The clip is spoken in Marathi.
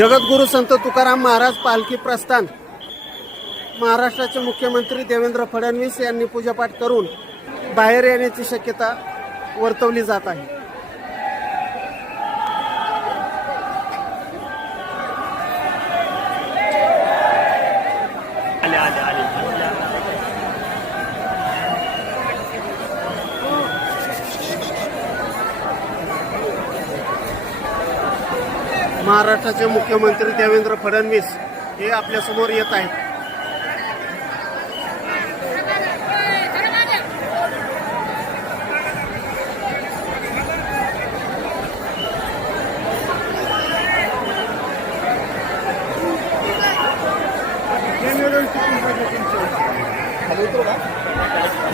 जगद्गुरु संत तुकाराम महाराज पालखी प्रस्थान. महाराष्ट्राचे मुख्यमंत्री देवेंद्र फडणवीस यांनी पूजापाठ करून बाहेर येण्याची शक्यता वर्तवली जात आहे. आले आले आले. महाराष्ट्राचे मुख्यमंत्री देवेंद्र फडणवीस हे आपल्यासमोर येत आहेत.